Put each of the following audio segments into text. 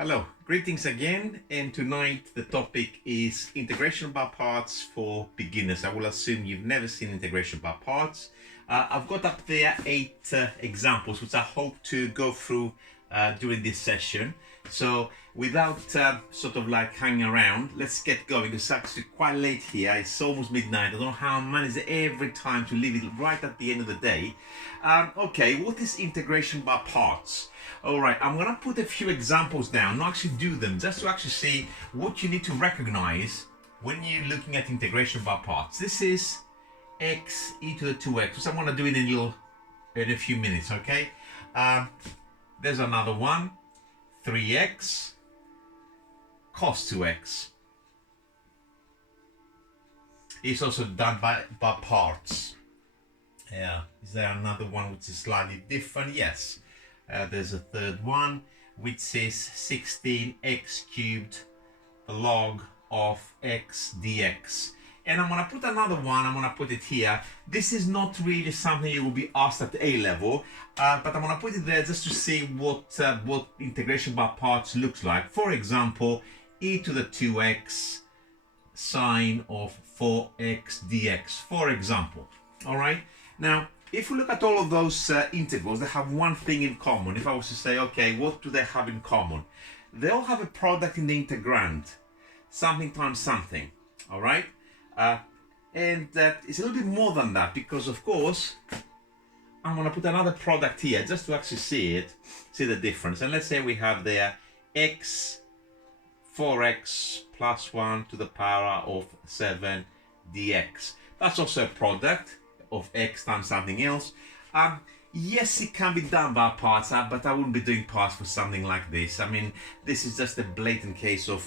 Hello, greetings again, and tonight the topic is integration by parts for beginners. I will assume you've never seen integration by parts. I've got up there 8 examples which I hope to go through during this session. So without sort of like hanging around, let's get going. It's actually quite late here. It's almost midnight. I don't know how I manage it every time to leave it right at the end of the day. Okay, what is integration by parts? All right, I'm gonna put a few examples down, not actually do them, just to actually see what you need to recognize when you're looking at integration by parts. This is x e to the 2x, which I'm gonna do in a few minutes, okay? There's another one, 3x cos 2x. It's also done by parts. Yeah, is there another one which is slightly different? Yes. There's a third one which is 16x cubed log of x dx. And I'm going to put another one, I'm going to put it here. This is not really something you will be asked at A level, but I'm going to put it there just to see what integration by parts looks like. For example, e to the 2x sine of 4x dx, for example. All right. Now, if we look at all of those integrals, they have one thing in common. If I was to say, okay, what do they have in common? They all have a product in the integrand, something times something, all right? And it's a little bit more than that because, of course, I'm going to put another product here just to actually see the difference. And let's say we have there x, 4x plus 1 to the power of 7 dx. That's also a product of x times something else. Yes, it can be done by parts, but I wouldn't be doing parts for something like this. I mean, this is just a blatant case of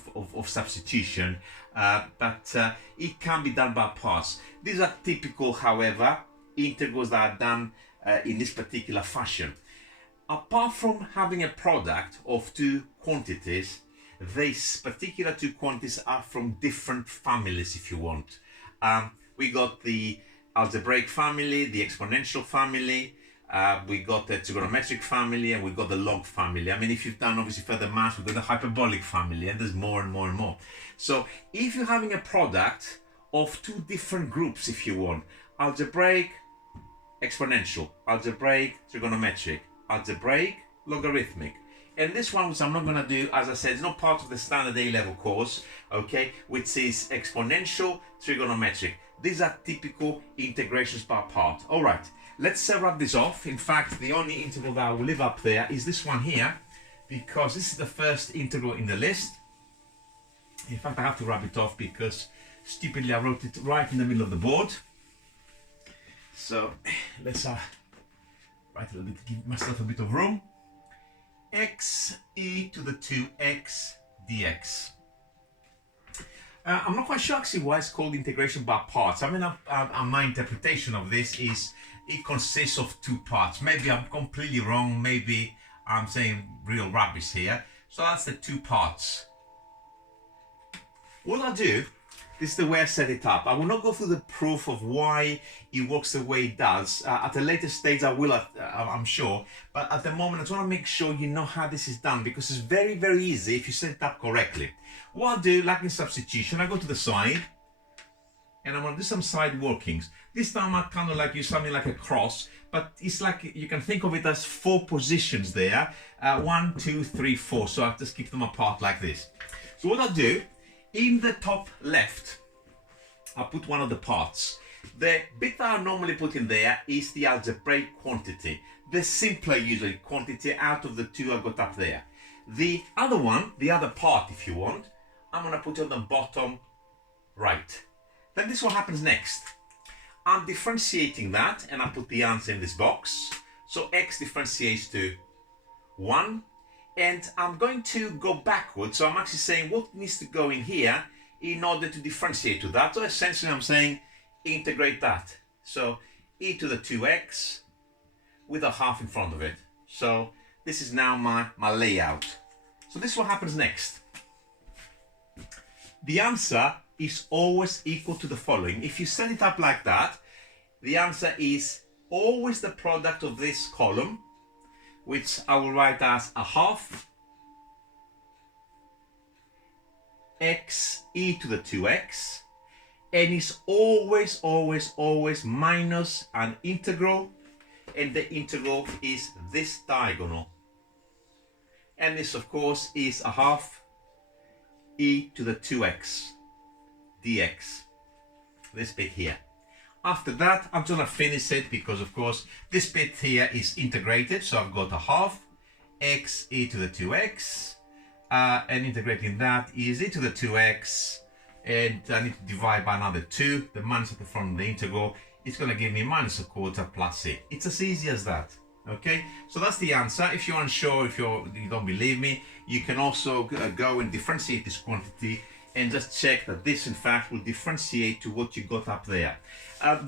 substitution, but it can be done by parts. These are typical, however, integrals that are done in this particular fashion. Apart from having a product of two quantities, these particular two quantities are from different families, if you want. We got the algebraic family, the exponential family, we got the trigonometric family, and we got the log family. I mean, if you've done obviously further math, we've got the hyperbolic family, and there's more and more and more. So if you're having a product of two different groups, if you want, algebraic, exponential, algebraic, trigonometric, algebraic, logarithmic. And this one, which I'm not going to do, as I said, is not part of the standard A-level course, okay, which is exponential, trigonometric. These are typical integrations by part. All right, let's wrap this off. In fact, the only integral that I will leave up there is this one here, because this is the first integral in the list. In fact, I have to wrap it off because stupidly I wrote it right in the middle of the board. So let's write a little bit, give myself a bit of room. X e to the 2x dx. I'm not quite sure actually why it's called integration by parts. I mean, my interpretation of this is it consists of two parts. Maybe I'm completely wrong. Maybe I'm saying real rubbish here. So that's the two parts. What I'll do, this is the way I set it up. I will not go through the proof of why it works the way it does. At a later stage, I will, I'm sure. But at the moment, I just want to make sure you know how this is done because it's very, very easy if you set it up correctly. What I'll do, like in substitution, I go to the side and I'm going to do some side workings. This time I kind of like use something like a cross, but it's like you can think of it as 4 positions there. 1, 2, 3, 4. So I'll just keep them apart like this. So what I'll do, in the top left, I'll put one of the parts. The bit that I normally put in there is the algebraic quantity. The simpler usually quantity out of the two I got up there. The other one, the other part if you want, I'm going to put on the bottom right. Then this what happens next. I'm differentiating that and I put the answer in this box. So x differentiates to 1. And I'm going to go backwards. So I'm actually saying what needs to go in here in order to differentiate to that. So essentially I'm saying integrate that. So e to the 2x with a half in front of it. So this is now my layout. So this is what happens next. The answer is always equal to the following. If you set it up like that, the answer is always the product of this column, which I will write as a half x e to the 2x, and it's always minus an integral, and the integral is this diagonal. And this, of course, is a half e to the 2x dx, this bit here. After that, I'm gonna finish it because, of course, this bit here is integrated. So I've got a half x e to the 2x, and integrating that is e to the 2x, and I need to divide by another 2. The minus at the front of the integral is gonna give me minus a quarter plus c. It's as easy as that. Okay, so that's the answer. If you're unsure, if you don't believe me, you can also go and differentiate this quantity and just check that this in fact will differentiate to what you got up there.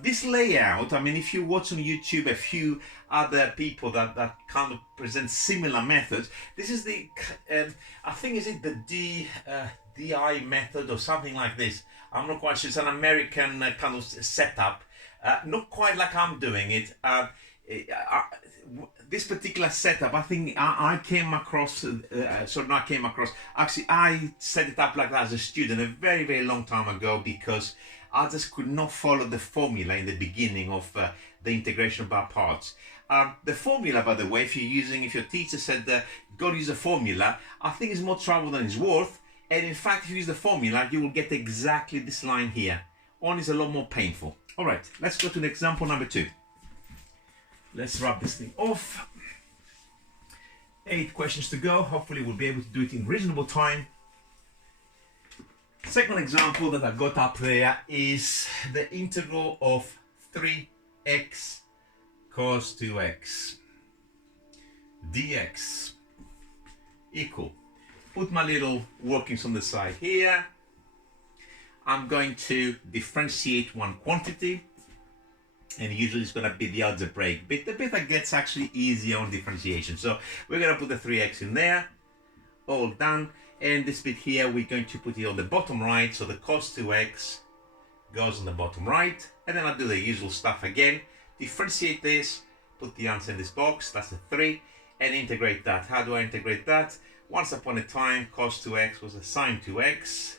This layout, I mean, if you watch on YouTube a few other people that kind of present similar methods, this is the, I think is it the DI method or something like this. I'm not quite sure. It's an American kind of setup, not quite like I'm doing it. This particular setup, I think I came across, actually I set it up like that as a student a very long time ago, because I just could not follow the formula in the beginning of the integration by parts. The formula, by the way, if your teacher said go use a formula, I think it's more trouble than it's worth. And in fact, if you use the formula, you will get exactly this line here. One is a lot more painful. All right, let's go to the example number 2. Let's wrap this thing off. 8 questions to go. Hopefully we'll be able to do it in reasonable time. Second example that I got up there is the integral of 3x cos 2x dx equal. Put my little workings on the side here. I'm going to differentiate one quantity, and usually it's going to be the algebraic bit, the bit that gets actually easier on differentiation. So we're going to put the 3x in there, all done. And this bit here, we're going to put it on the bottom right. So the cos 2x goes on the bottom right. And then I'll do the usual stuff again. Differentiate this, put the answer in this box, that's a 3, and integrate that. How do I integrate that? Once upon a time, cos 2x was a sine 2x.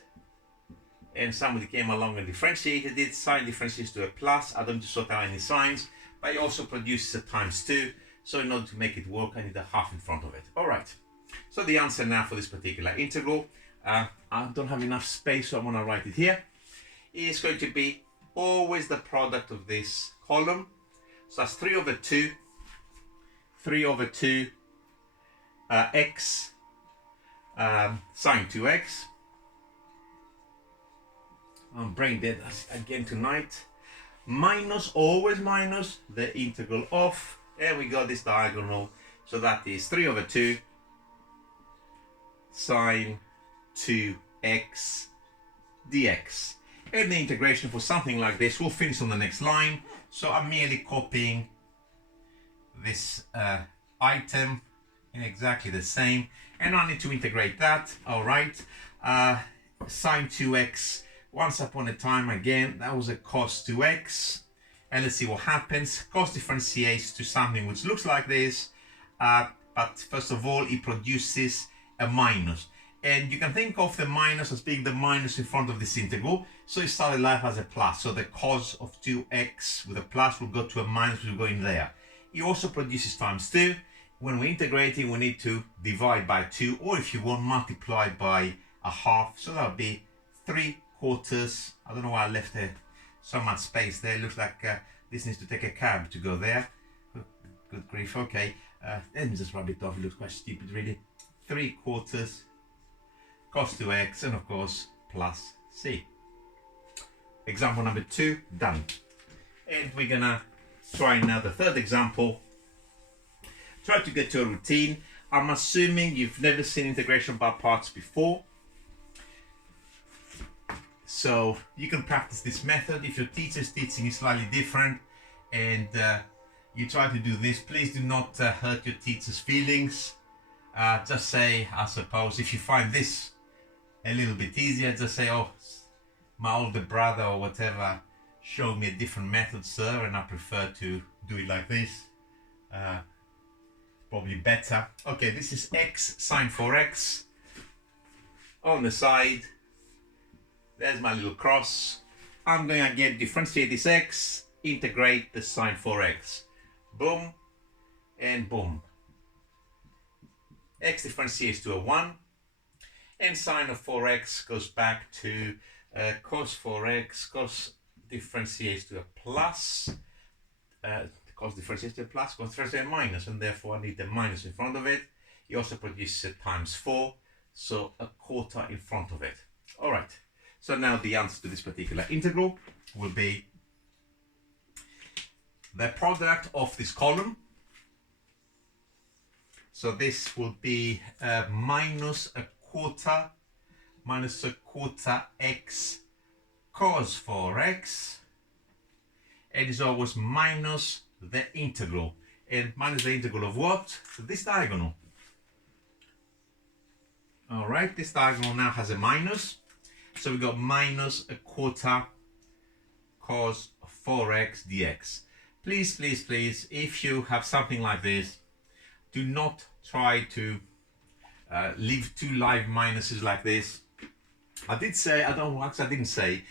And somebody came along and differentiated it. Sine differentiates to a plus. I don't need to sort out any signs, but it also produces a times 2. So in order to make it work, I need a half in front of it. All right. So the answer now for this particular integral, I don't have enough space, so I'm going to write it here, is going to be always the product of this column. So that's 3 over 2 x sine 2x. I'm brain dead again tonight. Minus, always minus the integral of, and we got this diagonal. So that is 3 over 2 sine 2x dx. And the integration for something like this will finish on the next line. So I'm merely copying this item in exactly the same. And I need to integrate that. All right. Sine 2x. Once upon a time, again, that was a cos 2x. And let's see what happens. Cos differentiates to something which looks like this. But first of all, it produces a minus. And you can think of the minus as being the minus in front of this integral. So it started life as a plus. So the cos of 2x with a plus will go to a minus, which will go in there. It also produces times 2. When we're integrating, we need to divide by 2, or if you want, multiply by a half. So that'll be 3/4. I don't know why I left so much space there. It looks like this needs to take a cab to go there. Good grief. Okay. Let me just rub it off. It looks quite stupid, really. 3/4 cos 2x, and of course plus c. Example number 2 done. And we're gonna try now the third example. Try to get to a routine. I'm assuming you've never seen integration by parts before, so you can practice this method. If your teacher's teaching is slightly different and you try to do this, please do not hurt your teacher's feelings. Just say, I suppose, if you find this a little bit easier, just say, oh, my older brother or whatever showed me a different method, sir, and I prefer to do it like this. Probably better. Okay, this is x sine 4x. On the side, There's my little cross. I'm going to again differentiate this x, integrate the sine 4x. Boom and boom. X differentiates to a 1, and sine of 4x goes back to cos 4x. Cos differentiates to a plus. Cos differentiates to a plus, cos differentiates to a minus, and therefore I need the minus in front of it. It also produces a times 4, so a quarter in front of it. All right, so now the answer to this particular integral will be the product of this column. So this will be minus a quarter x cos 4x, and is always minus the integral. And minus the integral of what? So this diagonal. All right, this diagonal now has a minus. So we got minus a quarter cos 4x dx. Please, please, please, if you have something like this, do not try to leave two live minuses like this. I did say, I didn't say,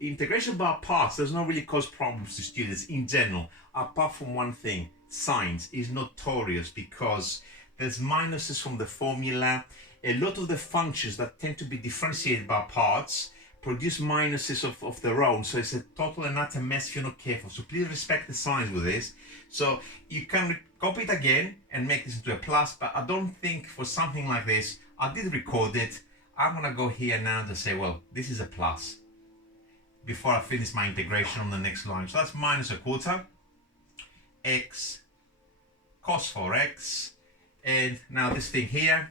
integration by parts does not really cause problems to students in general, apart from one thing. Sines is notorious because there's minuses from the formula. A lot of the functions that tend to be differentiated by parts produce minuses of their own, so it's a total and utter mess if you're not careful. So please respect the signs with this. So you can copy it again and make this into a plus, but I don't think for something like this, I did record it. I'm gonna go here now to say, well, this is a plus before I finish my integration on the next line. So that's minus a quarter x cos 4x, and now this thing here,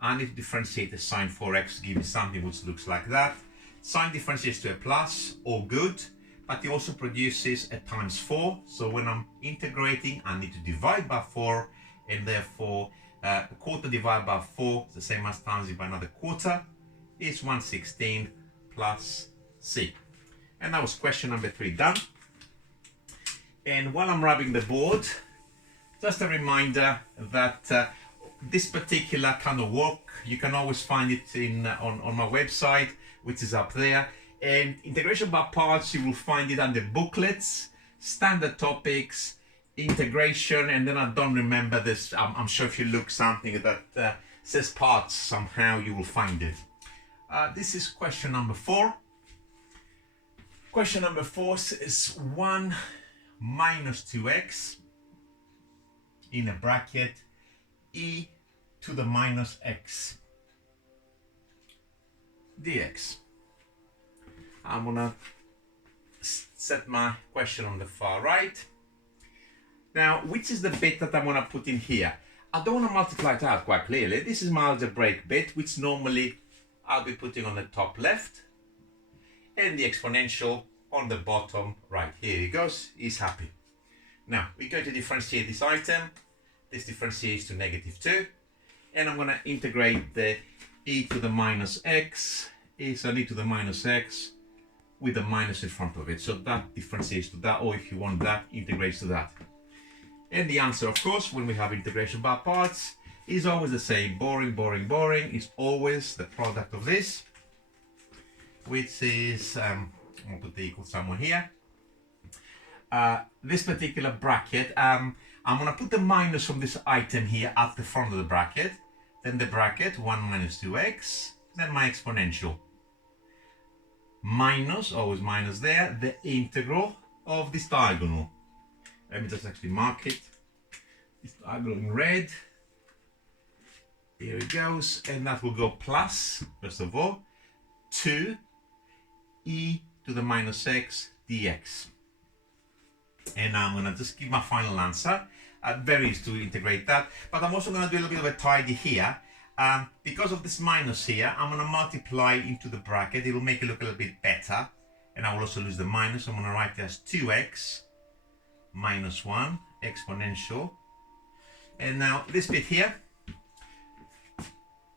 I need to differentiate the sine 4x to give me something which looks like that. Sine differentiates to a plus, all good, but it also produces a times 4. So when I'm integrating, I need to divide by 4, and therefore a quarter divided by 4 is the same as times it by another quarter. It's 1/16 plus c. And that was question number 3 done. And while I'm rubbing the board, just a reminder that this particular kind of work, you can always find it on my website, which is up there. And integration by parts, you will find it under booklets, standard topics, integration, and then I don't remember this. I'm sure if you look something that says parts, somehow you will find it. This is question number 4. Question number 4 is 1 minus 2x in a bracket e to the minus x dx. I'm gonna set my question on the far right. Now, which is the bit that I'm gonna put in here? I don't want to multiply it out quite clearly. This is my algebraic bit, which normally I'll be putting on the top left, and the exponential on the bottom right. Here it goes, is happy. Now, we're going to differentiate this item. This differentiates to -2, and I'm going to integrate the e to the minus x is an e to the minus x with a minus in front of it. So that differentiates to that, or if you want that, integrates to that. And the answer, of course, when we have integration by parts, is always the same. Boring, boring, boring. Is always the product of this, which is, I'll put the equal somewhere here. This particular bracket, I'm going to put the minus from this item here at the front of the bracket, then the bracket 1 minus 2x, then my exponential. Minus, always minus there, the integral of this diagonal. Let me just actually mark it. This diagonal in red. Here it goes, and that will go plus, first of all, 2 e to the minus x dx. And now I'm going to just give my final answer. Very easy to integrate that, but I'm also going to do a little bit of a tidy here. Because of this minus here, I'm going to multiply into the bracket. It will make it look a little bit better, and I will also lose the minus. I'm going to write it as 2x minus 1 exponential. And now this bit here,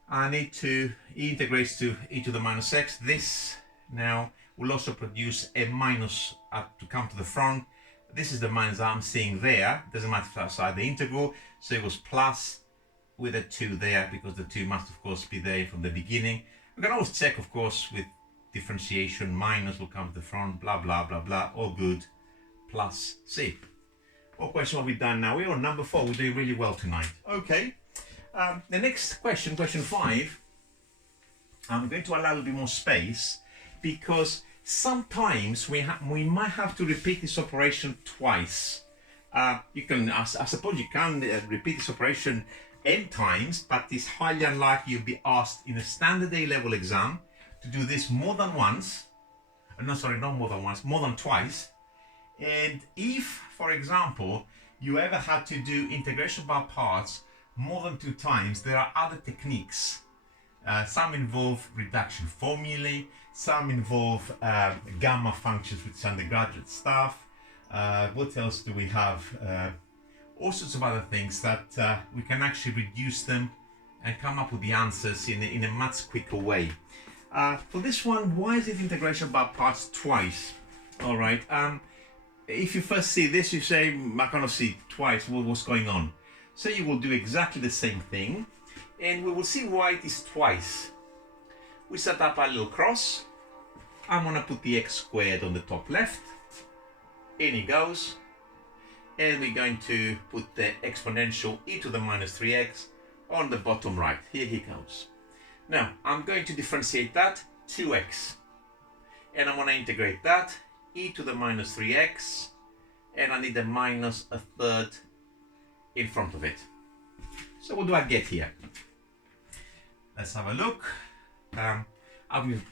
I need to integrate to e to the minus x. This now will also produce a minus to come to the front. This is the minus I'm seeing there. Doesn't matter outside the integral. So it was plus with a 2 there, because the 2 must of course be there from the beginning. We can always check, of course, with differentiation. Minus will come to the front, blah, blah, blah, blah, all good, plus C. What question have we done now? We're on number 4. We're doing really well tonight. Okay. The next question, question 5, I'm going to allow a little bit more space because sometimes we might have to repeat this operation twice. You can, I suppose you can repeat this operation n times, but it's highly unlikely you'll be asked in a standard A-level exam to do this more than once. No, sorry, not more than once, more than twice. And if, for example, you ever had to do integration by parts more than 2 times, there are other techniques. Some involve reduction formulae, some involve gamma functions, which is undergraduate stuff. What else do we have? All sorts of other things that we can actually reduce them and come up with the answers in a much quicker way. For this one, why is it integration by parts twice? All right. If you first see this, you say, I kind of see twice what's going on. So you will do exactly the same thing, and we will see why it is twice. We set up our little cross. I'm going to put the x squared on the top left. In it goes. And we're going to put the exponential e to the minus 3x on the bottom right. Here he comes. Now, I'm going to differentiate that, 2x. And I'm going to integrate that, e to the minus 3x. And I need a minus a third in front of it. So what do I get here? Let's have a look. I'm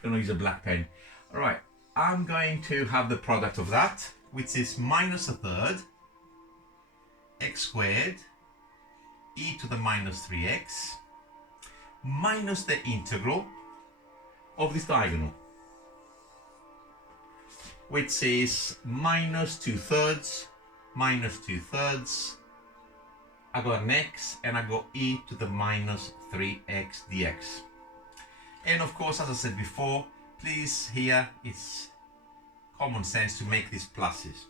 going to use a black pen. All right, I'm going to have the product of that, which is minus a third x squared e to the minus 3x minus the integral of this diagonal, which is minus 2/3 minus 2/3. I got an x and I got e to the minus 3x dx. And of course, as I said before, please, here it's common sense to make these pluses.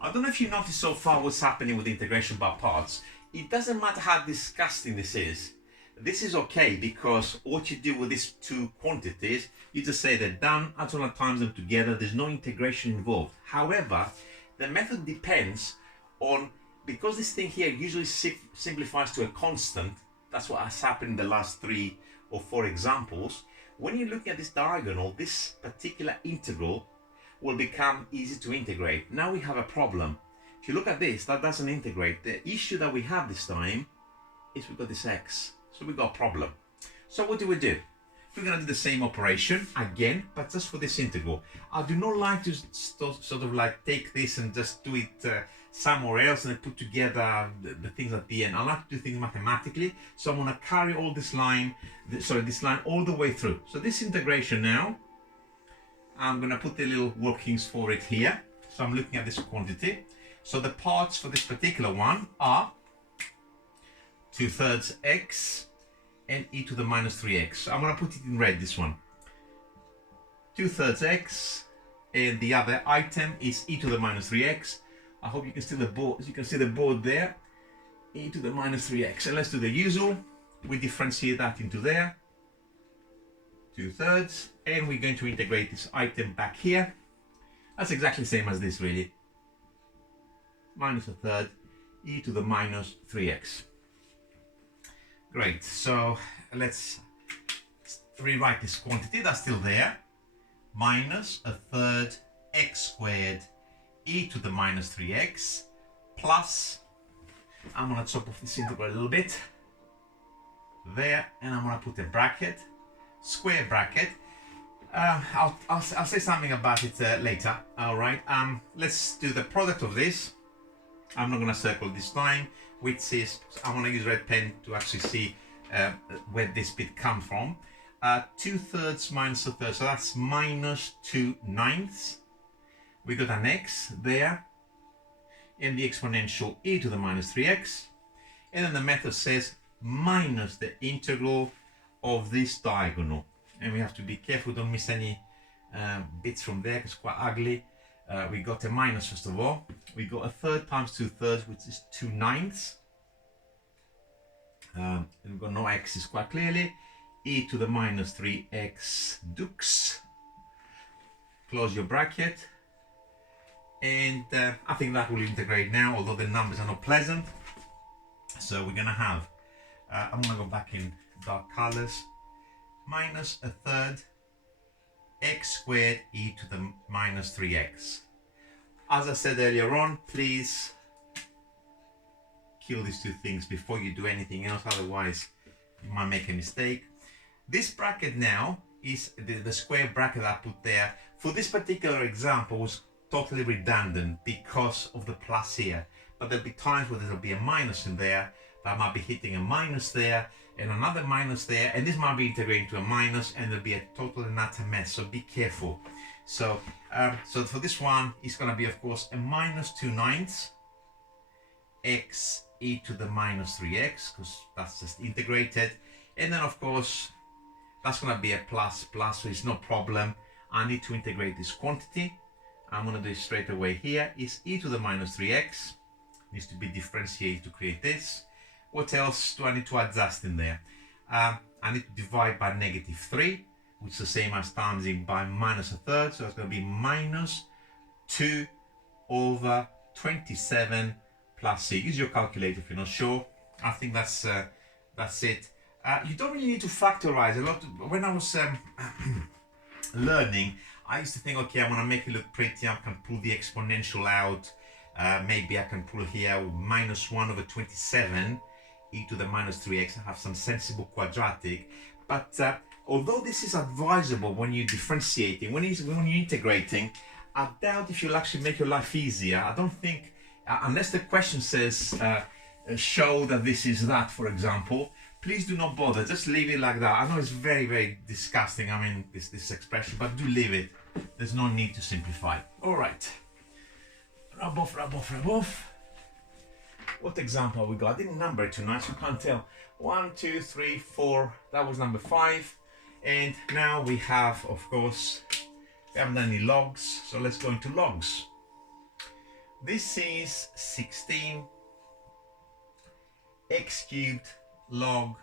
I don't know if you noticed so far what's happening with integration by parts. It doesn't matter how disgusting this is. This is okay because what you do with these 2 quantities, you just say they're done, add all times them together, there's no integration involved. However, the method depends on, because this thing here usually simplifies to a constant, that's what has happened in the last 3 or 4 examples. When you're looking at this diagonal, this particular integral will become easy to integrate. Now we have a problem. If you look at this, that doesn't integrate. The issue that we have this time is we've got this x. So we've got a problem. So what do? We're going to do the same operation again, but just for this integral. I do not like to sort of like take this and just do it somewhere else and then put together the things at the end. I like to do things mathematically. So I'm going to carry all this line, this line all the way through. So this integration now, I'm going to put the little workings for it here. So I'm looking at this quantity. So the parts for this particular one are 2/3 x and e to the minus 3x. So I'm going to put it in red, this one. 2/3 x, and the other item is e to the minus 3x. I hope you can see the board. You can see the board there. E to the minus 3x. And let's do the usual. We differentiate that into there. 2/3, and we're going to integrate this item back here. That's exactly the same as this, really. Minus a third e to the minus 3x. Great, so let's rewrite this quantity. That's still there. Minus a third x squared e to the minus 3x plus, I'm going to chop off this integral a little bit there, and I'm going to put a bracket, square bracket. I'll say something about it later. All right, let's do the product of this. I'm not going to circle this time, which is, I'm going to use red pen to actually see where this bit comes from. 2/3 minus a third, so that's minus 2/9. We got an x there, and the exponential e to the minus 3x, and then the method says minus the integral of this diagonal, and we have to be careful, don't miss any bits from there, because it's quite ugly. We got a minus first of all. We got a third times 2/3, which is 2/9. And we've got no x's quite clearly. e to the minus 3x dux. Close your bracket. And I think that will integrate now, although the numbers are not pleasant. So we're gonna have, I'm gonna go back in dark colors, minus a third x squared e to the minus 3x. As I said earlier on, please kill these two things before you do anything else, otherwise you might make a mistake. This bracket now is the square bracket I put there. For this particular example was totally redundant because of the plus here, but there'll be times where there'll be a minus in there, that might be hitting a minus there and another minus there, and this might be integrating to a minus, and there'll be a total and utter mess, so be careful. So so for this one, it's going to be, of course, a minus 2/9 x e to the minus 3x, because that's just integrated, and then of course that's going to be a plus, so it's no problem. I need to integrate this quantity. I'm going to do it straight away here. Is e to the minus 3x, needs to be differentiated to create this. What else do I need to adjust in there? I need to divide by -3, which is the same as times in by minus a third, so it's going to be minus 2 over 27 plus c. Use your calculator if you're not sure. I think that's it. You don't really need to factorize a lot. When I was learning, I used to think, okay, I want to make it look pretty, I can pull the exponential out. Maybe I can pull here -1 over 27 e to the minus 3x. I have some sensible quadratic. But although this is advisable when you're differentiating, when you're integrating, I doubt if you'll actually make your life easier. I don't think, unless the question says, show that this is that, for example, please do not bother, just leave it like that. I know it's very, very disgusting, I mean, this expression, but do leave it. There's no need to simplify. All right. Rub off, rub off, rub off. What example we got? I didn't number it tonight, so I can't tell. 1, 2, 3, 4. That was number 5. And now we have, of course, we haven't done any logs, so let's go into logs. This is 16 x cubed log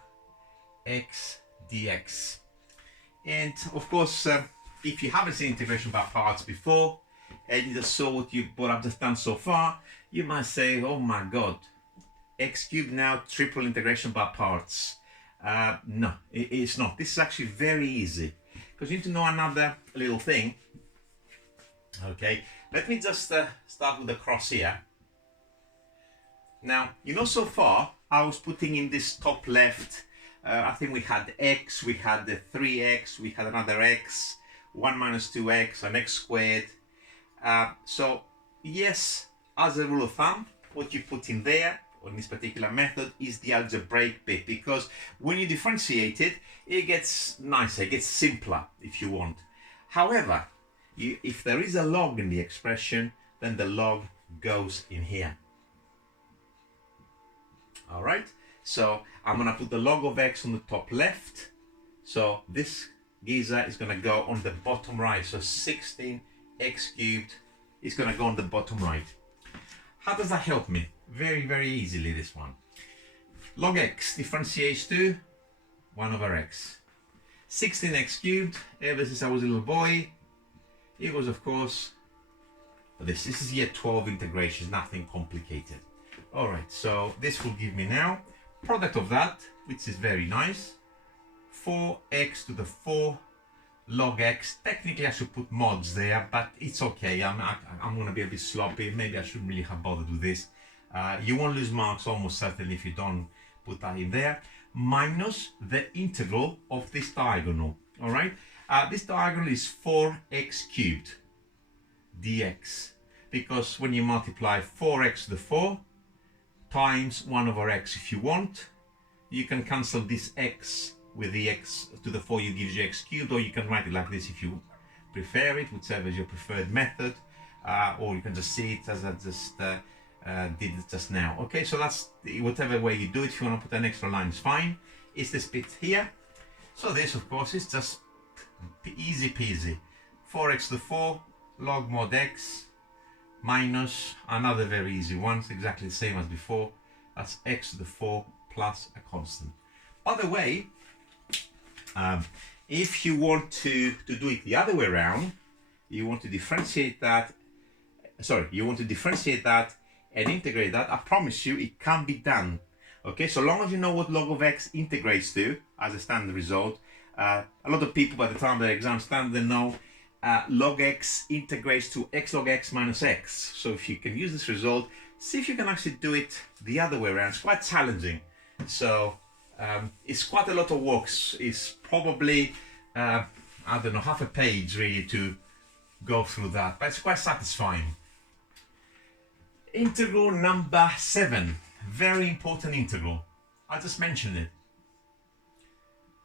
x dx. And of course, if you haven't seen integration by parts before, and you just saw what I've just done so far, you might say, oh my god, x cubed now, triple integration by parts. No, it's not. This is actually very easy, because you need to know another little thing. Okay, let me just start with the cross here. Now, you know, so far I was putting in this top left, I think we had x, we had the 3x, we had another x, 1 minus 2x, an x squared. So yes, as a rule of thumb, what you put in there on this particular method is the algebraic bit, because when you differentiate it, it gets nicer, it gets simpler if you want. However, if there is a log in the expression, then the log goes in here. All right, so I'm gonna put the log of x on the top left. So this geezer is gonna go on the bottom right. So 16 x cubed is gonna go on the bottom right. How does that help me? Very, very easily, this one. Log x differentiates to 1 over x. 16x cubed, ever since I was a little boy, equals, of course, this is year 12 integration, nothing complicated. All right, so this will give me now product of that, which is very nice, 4x to the 4 log x. Technically I should put mods there, but it's okay. I'm gonna be a bit sloppy. Maybe I shouldn't really have bothered with this. You won't lose marks almost certainly if you don't put that in there, minus the integral of this diagonal. All right, this diagonal is 4x cubed dx, because when you multiply 4x to the 4 times 1 over x, if you want, you can cancel this x with the x to the 4, you gives you x cubed, or you can write it like this if you prefer it, whichever is your preferred method, or you can just see it as I just did it just now. Okay, so that's whatever way you do it. If you want to put an extra line, it's fine. It's this bit here. So this, of course, is just easy peasy. 4x to the 4 log mod x minus another very easy one. It's exactly the same as before. That's x to the 4 plus a constant. By the way, If you want to do it the other way around, you want to differentiate that, and integrate that, I promise you it can be done. Okay, so long as you know what log of x integrates to as a standard result. A lot of people by the time their exam stand, they know log x integrates to x log x minus x. So if you can use this result, see if you can actually do it the other way around. It's quite challenging. So it's quite a lot of work. It's probably, I don't know, half a page really to go through that, but it's quite satisfying. Integral number 7, very important integral. I just mentioned it.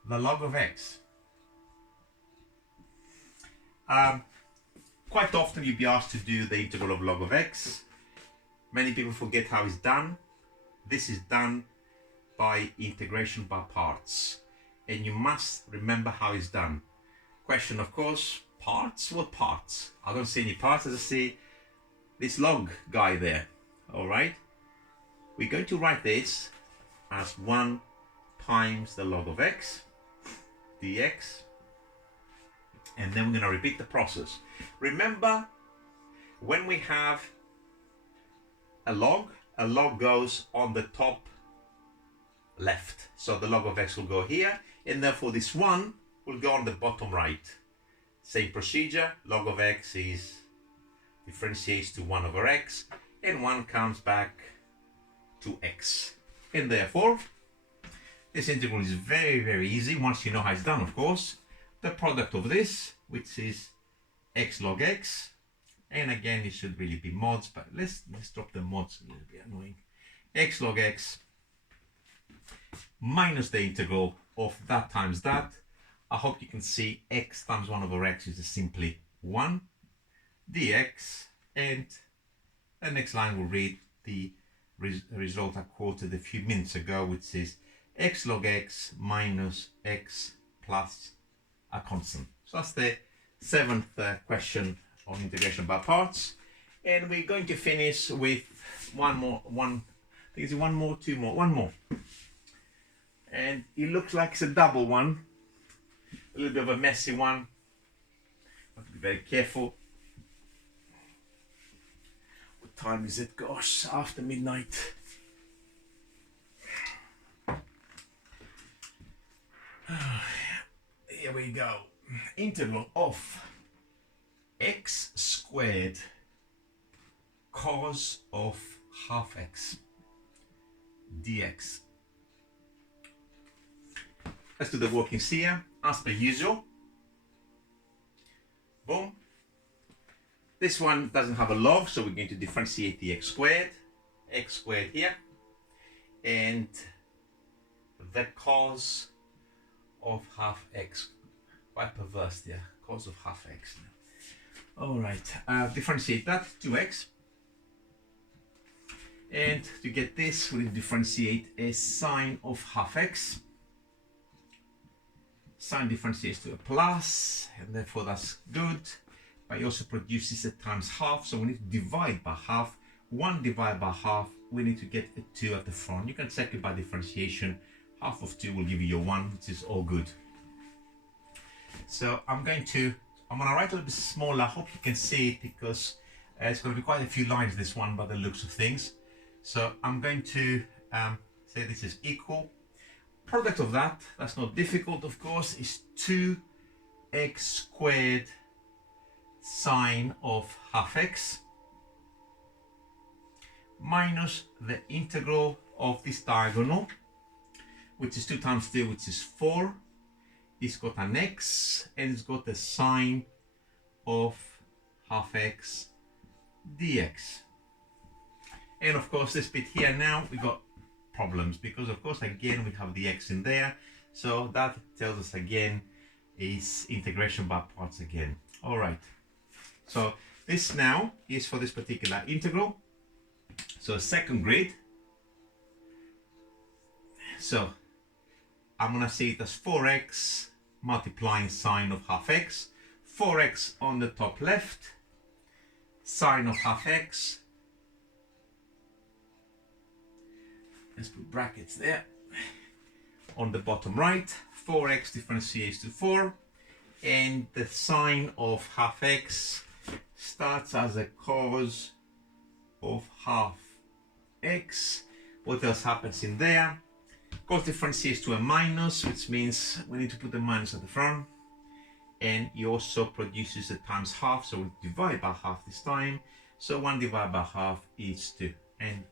The log of x. Quite often you'll be asked to do the integral of log of x. Many people forget how it's done. This is done by integration by parts, and you must remember how it's done. Question, of course, parts? What parts? I don't see any parts. I just see this log guy there. All right, we're going to write this as 1 times the log of x dx, and then we're going to repeat the process. Remember, when we have a log goes on the top left, so the log of x will go here, and therefore this 1 will go on the bottom right. Same procedure, log of x differentiates to 1 over x, and 1 comes back to x. And therefore, this integral is very, very easy once you know how it's done, of course. The product of this, which is x log x, and again, it should really be mods, but let's drop the mods, a little bit annoying. X log x minus the integral of that times that. I hope you can see x times 1 over x is just simply 1 dx, and the next line will read the result I quoted a few minutes ago, which is x log x minus x plus a constant. So that's the 7th question on integration by parts, and we're going to finish with one more, and it looks like it's a double one, a little bit of a messy one. Have to be very careful. What time is it? Gosh, after midnight. Here we go. Integral of x squared cos of half x dx. Let's do the workings here as per usual. Boom. This one doesn't have a log, so we're going to differentiate the x squared here, and the cos of half x. Quite perverse there, cos of half x. All right, differentiate that to x, and to get this, we'll differentiate a sine of half x. Sine differentiates to a plus, and therefore that's good. But it also produces a times half, so we need to divide by half. 1 divided by half, we need to get a 2 at the front. You can check it by differentiation. Half of 2 will give you your 1, which is all good. So I'm going to write a little bit smaller. I hope you can see it, because it's going to be quite a few lines, this one, by the looks of things. So I'm going to say this is equal. Product of that, that's not difficult, of course, is 2x squared sine of half x minus the integral of this diagonal, which is 2 times 2, which is 4. It's got an x, and it's got the sine of half x dx. And of course, this bit here now, we got problems, because of course, again, we have the x in there. So that tells us again is integration by parts again. All right. So this now is for this particular integral. So second grade. So I'm going to say it as 4x multiplying sine of half x. 4x on the top left, sine of half x. Let's put brackets there. On the bottom right, 4x differentiates to 4, and the sign of half x starts as a cos of half x. What else happens in there? Cos differentiates to a minus, which means we need to put the minus at the front, and it also produces a times half, so we divide by half this time. So 1 divided by half is 2, and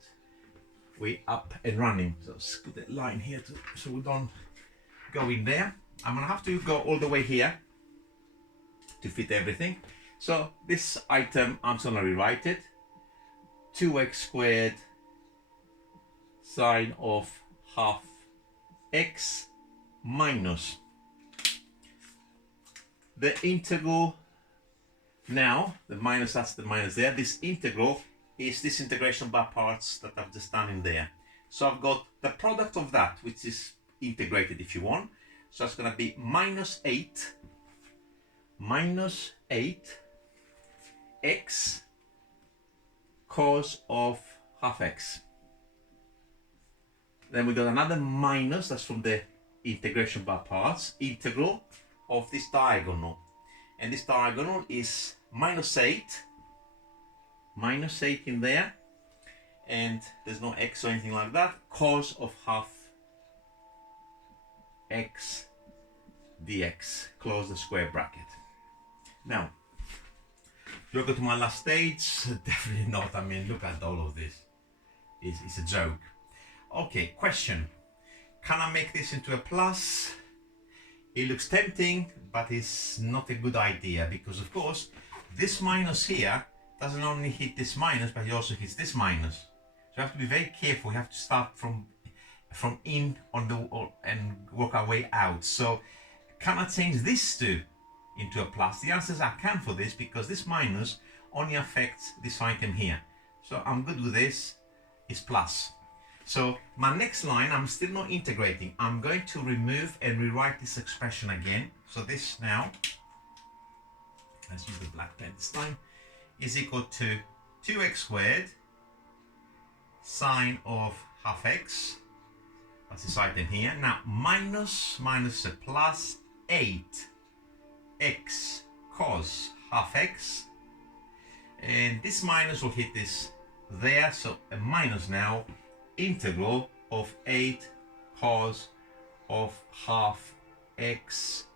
we're up and running. So let's put that line here so we don't go in there. I'm gonna have to go all the way here to fit everything. So this item, I'm gonna rewrite it. 2x squared sine of half x minus the integral. Now the minus, that's the minus there. This integral is this integration by parts that I've just done in there. So I've got the product of that, which is integrated if you want. So it's going to be minus 8 x cos of half x. Then we got another minus, that's from the integration by parts, integral of this diagonal. And this diagonal is minus 8 in there, and there's no x or anything like that, cos of half x dx, close the square bracket. Now, do I go to my last stage? Definitely not. I mean, look at all of this. It's a joke. Okay, question. Can I make this into a plus? It looks tempting, but it's not a good idea, because of course this minus here doesn't only hit this minus, but it also hits this minus. So you have to be very careful. You have to start from in on the and work our way out. So can I change this into a plus? The answer is I can for this, because this minus only affects this item here. So I'm good with this. It's plus. So my next line, I'm still not integrating. I'm going to remove and rewrite this expression again. So this now, let's use the black pen this time, is equal to 2x squared sine of half x. That's this item here. Now minus a plus 8x cos half x. And this minus will hit this there. So a minus now, integral of 8 cos of half x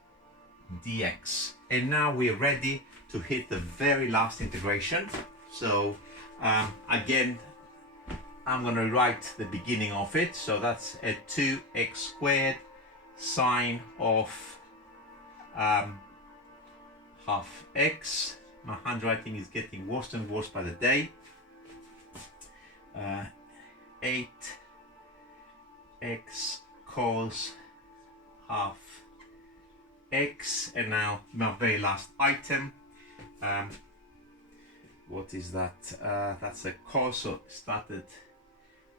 dx. And now we're ready to hit the very last integration. So again, I'm going to write the beginning of it. So that's a 2x squared sine of half x. My handwriting is getting worse and worse by the day. 8x cos half x, and now my very last item. What is that? That's a cos, so started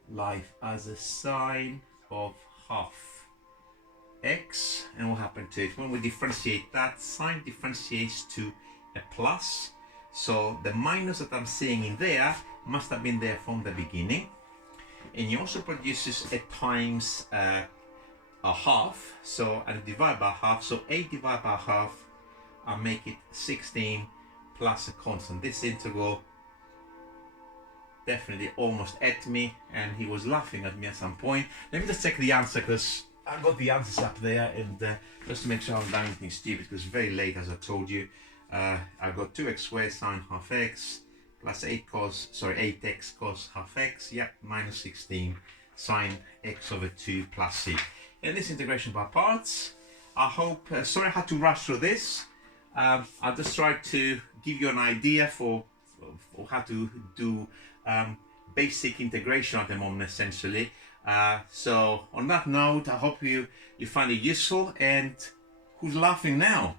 life as a sine of half x, and what happened to it when we differentiate that? Sine differentiates to a plus, so the minus that I'm seeing in there must have been there from the beginning. And it also produces a times a half, so and divide by half, so 8 divided by half, I make it 16 plus a constant. This integral definitely almost ate me, and he was laughing at me at some point. Let me just check the answer, because I got the answers up there, and just to make sure I haven't done anything stupid, because it's very late, as I told you. I got 2x squared sine half x plus 8x cos half x, yep, minus 16 sine x over 2 plus c. And this integration by parts, I hope, sorry I had to rush through this. I'll just try to give you an idea for how to do basic integration at the moment, essentially. So on that note, I hope you find it useful. And who's laughing now?